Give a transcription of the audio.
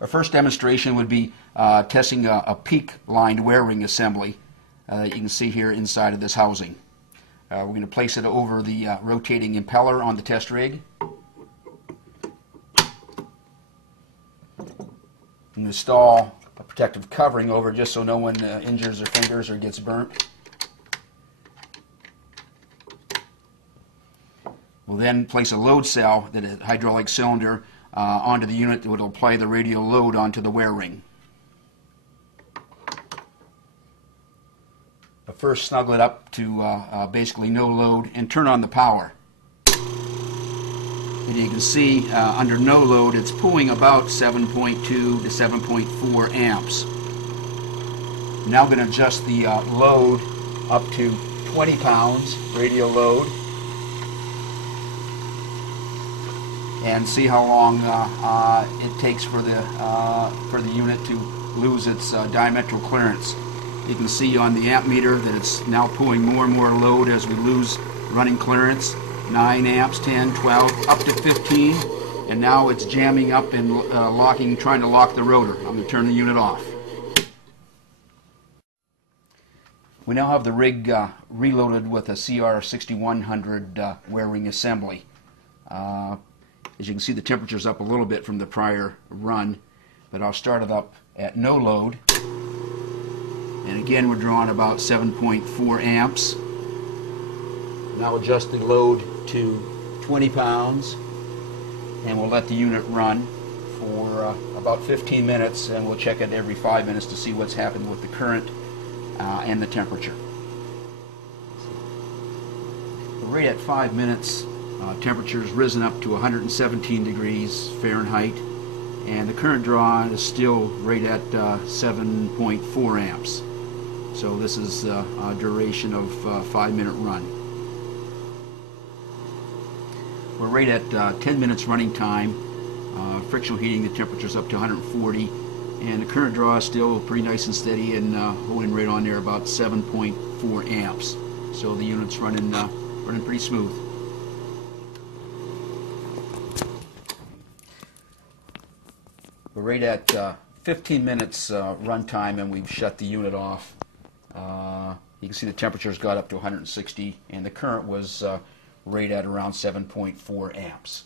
Our first demonstration would be testing a peak lined wear ring assembly that you can see here inside of this housing. We're going to place it over the rotating impeller on the test rig. And install a protective covering over just so no one injures their fingers or gets burnt. We'll then place a load cell, that is a hydraulic cylinder, onto the unit that will apply the radial load onto the wear ring. But first snuggle it up to basically no load and turn on the power. And you can see under no load it's pulling about 7.2 to 7.4 amps. Now I'm going to adjust the load up to 20 pounds, radial load, and see how long it takes for the unit to lose its diametral clearance. You can see on the amp meter that it's now pulling more and more load as we lose running clearance. 9 amps, 10, 12, up to 15, and now it's jamming up and trying to lock the rotor. I'm going to turn the unit off. We now have the rig reloaded with a CR6100 wear ring assembly. As you can see, the temperature's up a little bit from the prior run, but I'll start it up at no load. And again, we're drawing about 7.4 amps. Now adjust the load to 20 pounds, and we'll let the unit run for about 15 minutes, and we'll check it every 5 minutes to see what's happened with the current and the temperature. Right at 5 minutes, temperature's risen up to 117 degrees Fahrenheit, and the current draw is still right at 7.4 amps. So this is a duration of 5-minute run. We're right at 10 minutes running time. Frictional heating, the temperature's up to 140, and the current draw is still pretty nice and steady and holding right on there about 7.4 amps. So the unit's running pretty smooth. We're right at 15 minutes run time, and we've shut the unit off. You can see the temperature's got up to 160, and the current was right at around 7.4 amps.